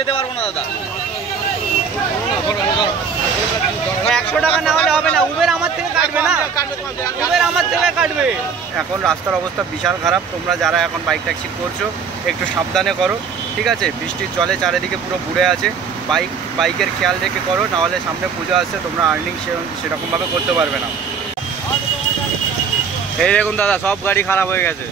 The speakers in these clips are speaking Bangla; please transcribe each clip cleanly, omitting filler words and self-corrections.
যেতে পারবো না দাদা। 100 টাকা না হলে হবে না, উবের আমার থেকে কাটবে না, উবের আমার থেকে কাটবে। এখন রাস্তার অবস্থা বিশাল খারাপ, তোমরা যারা এখন বাইক ট্যাক্সি করছো একটু সাবধানে করো, ঠিক আছে? বৃষ্টির জলে চারিদিকে পুরো বুড়ে আছে, বাইকের খেয়াল রেখে করো, নাহলে সামনে পুজো আসছে, তোমরা আর্নিং সেরকমভাবে করতে পারবে না। এই দেখুন দাদা, সব গাড়ি খারাপ হয়ে গেছে।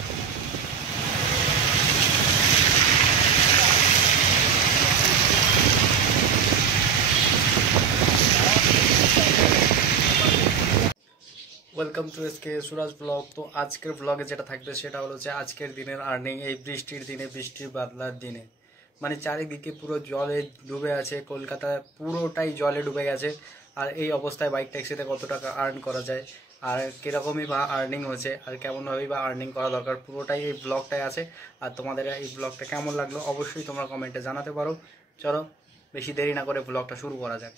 Welcome to SK Suraj blog. তো আজকের ব্লগে যেটা থাকবে সেটা হলো যে আজকের দিনের আর্নিং এই বৃষ্টির দিনে, বৃষ্টির বাদলার দিনে, মানে চারিদিকে পুরো জলে ডুবে আছে, কলকাতা পুরোটাই জলে ডুবে গেছে। আর এই অবস্থায় বাইক ট্যাক্সিতে কত টাকা আর্ন করা যায়, আর কীরকমই বা আর্নিং হচ্ছে, আর কেমনভাবেই বা আর্নিং করা দরকার, পুরোটাই এই ব্লগটাই আছে। আর তোমাদের এই ব্লগটা কেমন লাগলো অবশ্যই তোমরা কমেন্টে জানাতে পারো। চলো বেশি দেরি না করে ব্লগটা শুরু করা যাক।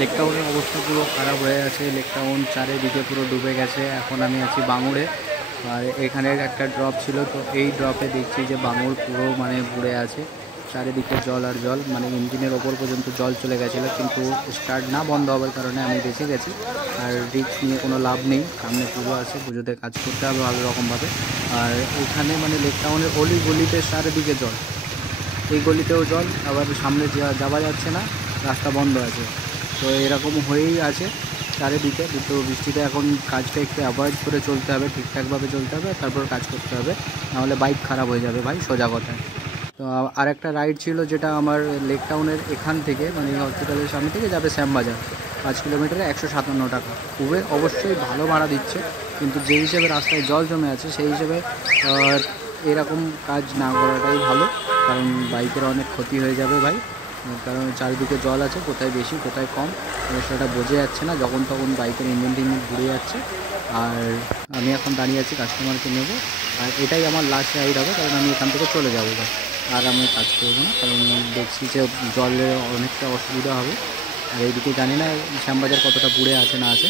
লেক টাউনের অবস্থা পুরো খারাপ হয়ে আছে, লেক টাউন চারিদিকে পুরো ডুবে গেছে। এখন আমি আছি বাঙুরে, আর এখানে একটা ড্রপ ছিল, তো এই ড্রপে দেখছি যে বাঙুর পুরো মানে বুড়ে আছে, চারিদিকে জল আর জল, মানে ইঞ্জিনের ওপর পর্যন্ত জল চলে গেছিলো, কিন্তু স্টার্ট না বন্ধ হওয়ার কারণে আমি বেঁচে গেছি। আর রিস্ক নিয়ে কোনো লাভ নেই, সামনে পুজো আছে, পুজোতে কাজ করতে হবে ভালো রকমভাবে। আর এখানে মানে লেক টাউনের অলি গলিতে চারিদিকে জল, এই গলিতেও জল, আবার সামনে যাওয়া যাচ্ছে না, রাস্তা বন্ধ আছে। তো এরকম হয়েই আছে চারিদিকে। দুটো বৃষ্টিতে এখন কাজটা একটু অ্যাভয়েড করে চলতে হবে, ঠিকঠাকভাবে চলতে হবে, তারপর কাজ করতে হবে, নাহলে বাইক খারাপ হয়ে যাবে ভাই, সোজা কথায়। তো আরেকটা রাইড ছিল যেটা আমার লেক টাউনের এখান থেকে, মানে হসপিটালের সামনে থেকে যাবে শ্যামবাজার, 5 কিলোমিটারে 157 টাকা। উবের অবশ্যই ভালো ভাড়া দিচ্ছে, কিন্তু যে হিসেবে রাস্তায় জল জমে আছে সেই হিসেবে এরকম কাজ না করাটাই ভালো, কারণ বাইকের অনেক ক্ষতি হয়ে যাবে ভাই। কারণ চারিদিকে জল আছে, কোথায় বেশি কোথায় কম সেটা বোঝা যাচ্ছে না, যখন তখন বাইকের ইঞ্জিন টিঞ্জিন ঘুরে যাচ্ছে। আর আমি এখন দাঁড়িয়ে আছি, কাস্টমারকে নেব, আর এটাই আমার লাস্ট রাইড হবে, কারণ আমি এখান থেকে চলে যাবো ভাই, আর আমি কাজ করবো না, কারণ দেখছি যে জলে অনেকটা অসুবিধা হবে। আর এইদিকে জানি না শ্যামবাজার কতটা বুড়ে আছে না আছে,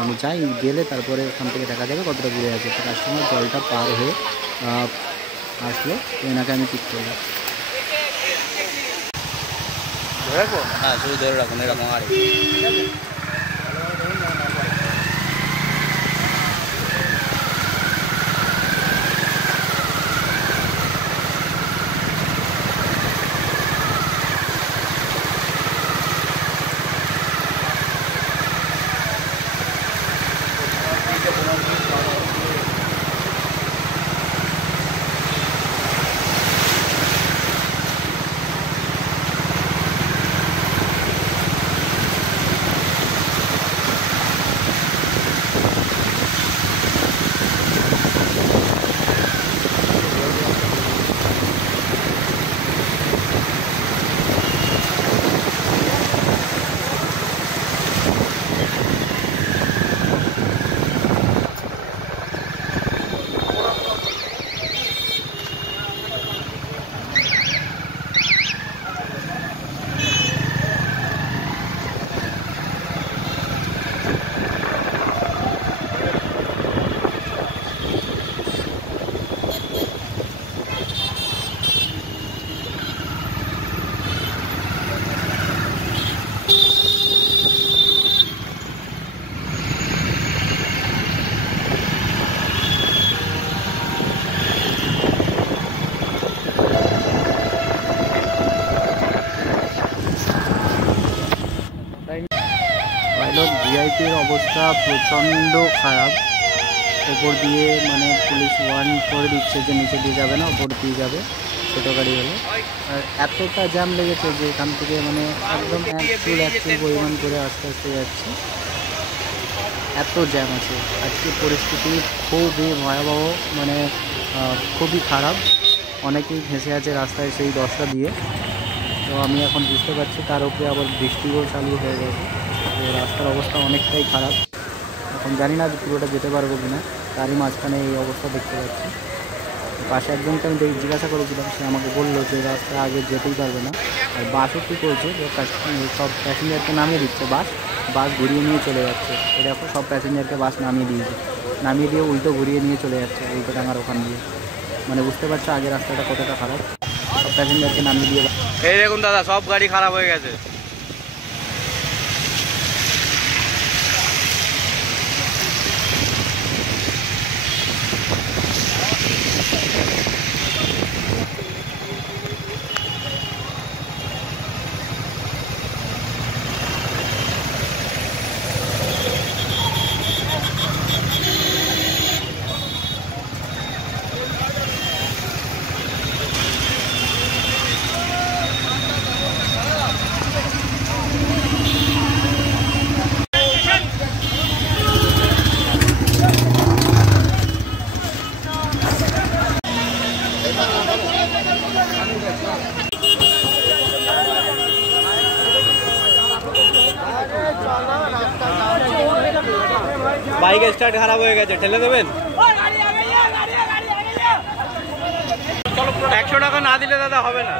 আমি যাই, গেলে তারপরে ওখান থেকে দেখা যাবে কতটা বুড়ে আছে। তো কাস্টমার জলটা পার হয়ে আসলো, তো এনাকে আমি পিক করবো। ধরে রাখবো? হ্যাঁ, শুধু ধরে রাখুন, এরকম আর ভিআইপির অবস্থা প্রচণ্ড খারাপ, ওপর দিয়ে মানে পুলিশ ওয়ার্ন করে দিচ্ছে যে নিচে দিয়ে যাবে না, ওপর দিয়ে যাবে ছোটো গাড়ি হলে। আর এতটা জ্যাম লেগেছে যে এখান থেকে মানে একদম এক চুল পরিমাণ করে আস্তে আস্তে যাচ্ছে, এত জ্যাম আছে। আজকে পরিস্থিতি খুবই ভয়াবহ, মানে খুবই খারাপ, অনেকেই ফেঁসে আছে রাস্তায় সেই 10টা দিয়ে। তো আমি এখন বুঝতে পারছি তার উপরে আবার বৃষ্টিও চালু হয়ে গেছে, তো রাস্তার অবস্থা অনেকটাই খারাপ। এখন জানি না পুরোটা যেতে পারবো কিনা, তারই মাঝখানে এই অবস্থা দেখতে পাচ্ছি। পাশে একজনকে আমি জিজ্ঞাসা করেছিলাম, সে আমাকে বললো যে রাস্তা আগে যেতেই পারবে না। আর বাসও কী করছে, যে সব প্যাসেঞ্জারকে নামিয়ে দিচ্ছে, বাস ঘুরিয়ে নিয়ে চলে যাচ্ছে। এরকম সব প্যাসেঞ্জারকে বাস নামিয়ে দিয়েছে, নামিয়ে দিয়ে উল্টো ঘুরিয়ে নিয়ে চলে যাচ্ছে উল্টো ডাঙার ওখান দিয়ে। মানে বুঝতে পারছো আগে রাস্তাটা কতটা খারাপ, সব প্যাসেঞ্জারকে নামিয়ে দিয়ে। এই দেখুন দাদা, সব গাড়ি খারাপ হয়ে গেছে। বাইক স্টার্ট খারাপ হয়ে গেছে, ঠেলে দেবেন? 100 টাকা না দিলে দাদা হবে না।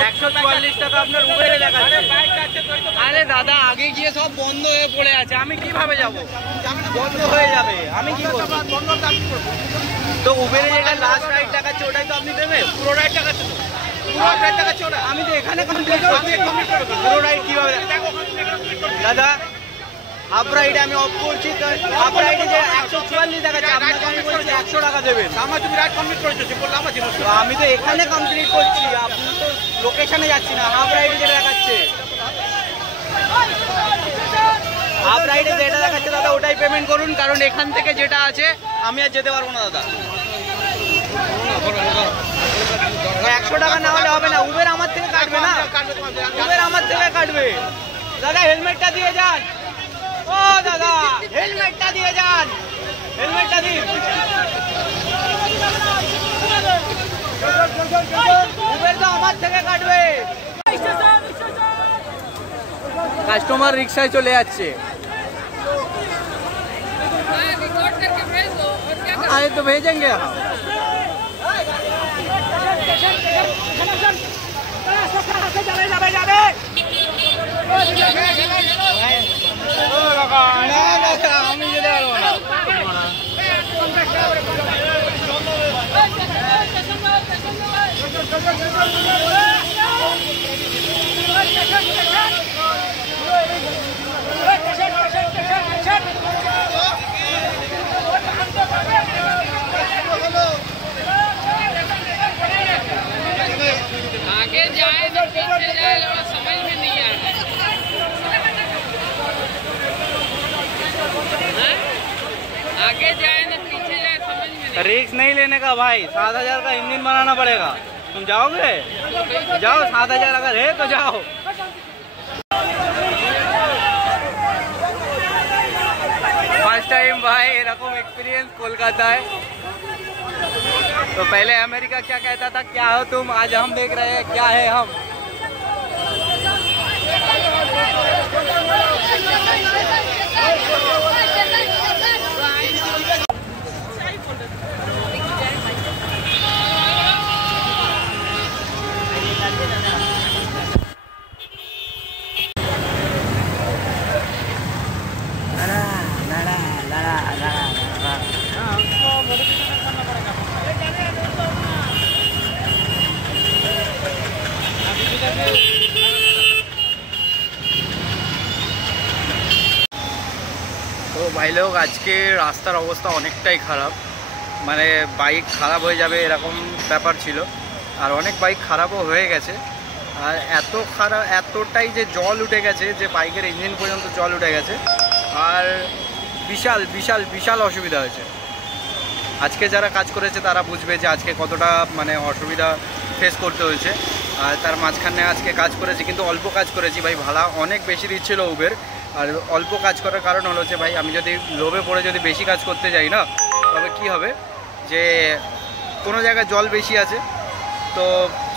144 টাকা আপনার উবেরে দেখাচ্ছে। আরে দাদা, আগে গিয়ে সব বন্ধ হয়ে পড়ে আছে, আমি কিভাবে যাব? বন্ধ হয়ে যাবে, আমি কি করব? তো উবেরে যেটা লাস্ট রাইড দেখাচ্ছে ওটাই তো আপনি দেবেন? পুরো রাইড দেখাচ্ছে তো? পুরো রাইড দেখাচ্ছে ওটা? আমি তো এখানে কমপ্লিট করছি। পুরো রাইড কিভাবে দাদা? হাফ রাইডে আমি অফ করছি, তো হাফ রাইডে যে 144 দেখাচ্ছে, আপনাকে আমি বলছি 100 টাকা দেবেন। আমার তুমি রাইড কমপ্লিট করেছো, বললাম আমি তো এখানে কমপ্লিট করছি, আপনি তো লোকেশনে যাচ্ছি না। হাফ রাইডে যেটা দেখাচ্ছে, হাফ রাইডে যেটা দেখাচ্ছে দাদা ওটাই পেমেন্ট করুন, কারণ এখান থেকে যেটা আছে আমি আর যেতে পারবো না দাদা। 100 টাকা না হলে হবে না, উবের আমার থেকে কাটবে না, উবের আমার থেকে কাটবে। দাদা হেলমেটটা দিয়ে যান। ও দাদা, হেলমেটটা দিয়ে যান, হেলমেটটা দিন। উবের তো আমার থেকে কাটবে। কাস্টমার রিক্সায় চলে যাচ্ছে। আরে তো भेजेंगे हम। আমি যেতে পারবো না। आगे जाए तो पीछे जाए, समझ में नहीं आ रहा है। आगे जाए ना पीछे जाए, समझ में नहीं। रिस्क नहीं लेने का भाई, 7000 का इंजन बनाना पड़ेगा। तुम जाओगे? जाओ, 7000 अगर है तो जाओ। फर्स्ट टाइम भाई एरकम एक्सपीरियंस कोलकाता है। तो पहले अमेरिका क्या कहता था, क्या हो तुम, आज हम देख रहे हैं क्या है हम। তো ভাই লোক, আজকে রাস্তার অবস্থা অনেকটাই খারাপ, মানে বাইক খারাপ হয়ে যাবে এরকম ব্যাপার ছিল, আর অনেক বাইক খারাপও হয়ে গেছে। আর এত খারাপ, এতটাই যে জল উঠে গেছে যে বাইকের ইঞ্জিন পর্যন্ত জল উঠে গেছে, আর বিশাল বিশাল বিশাল অসুবিধা হয়েছে। আজকে যারা কাজ করেছে তারা বুঝবে যে আজকে কতটা মানে অসুবিধা ফেস করতে হয়েছে। আর তার মাঝখানে আজকে কাজ করেছি, কিন্তু অল্প কাজ করেছি ভাই, ভাড়া অনেক বেশি দিচ্ছিল উবের। আর অল্প কাজ করার কারণ হলো যে ভাই, আমি যদি লোভে পড়ে যদি বেশি কাজ করতে যাই না, তবে কি হবে যে কোনো জায়গায় জল বেশি আছে, তো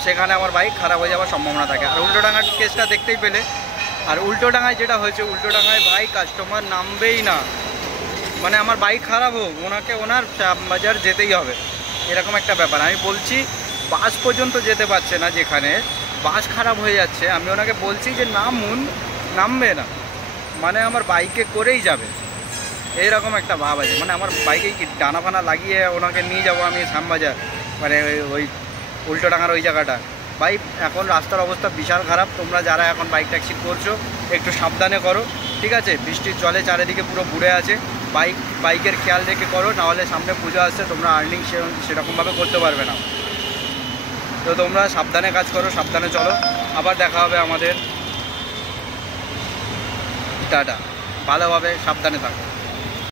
সেখানে আমার বাইক খারাপ হয়ে যাওয়ার সম্ভাবনা থাকে। আর উল্টোডাঙার কেসটা দেখতেই পেলে। আর উল্টোডাঙায় যেটা হয়েছে, উল্টোডাঙায় ভাই কাস্টমার নামবেই না, মানে আমার বাইক খারাপ হোক, ওনাকে ওনার বাজার যেতেই হবে, এরকম একটা ব্যাপার। আমি বলছি বাস পর্যন্ত যেতে পারছে না, যেখানে বাস খারাপ হয়ে যাচ্ছে, আমি ওনাকে বলছি যে নামুন, নামবে না, মানে আমার বাইকে করেই যাবে, এইরকম একটা ভাব আছে। মানে আমার বাইকে কি ডানা ফানা লাগিয়ে ওনাকে নিয়ে যাব আমি শ্যামবাজার, মানে ওই উল্টোডাঙার ওই জায়গাটা। ভাই এখন রাস্তার অবস্থা বিশাল খারাপ, তোমরা যারা এখন বাইক ট্যাক্সি করছো একটু সাবধানে করো, ঠিক আছে? বৃষ্টির জলে চারিদিকে পুরো বুড়ে আছে, বাইকের খেয়াল রেখে করো, নাহলে সামনে পুজো আসছে, তোমরা আর্নিং সেরকমভাবে করতে পারবে না। তো তোমরা সাবধানে কাজ করো, সাবধানে চলো। আবার দেখা হবে আমাদের। টাটা, ভালোভাবে সাবধানে থাকো।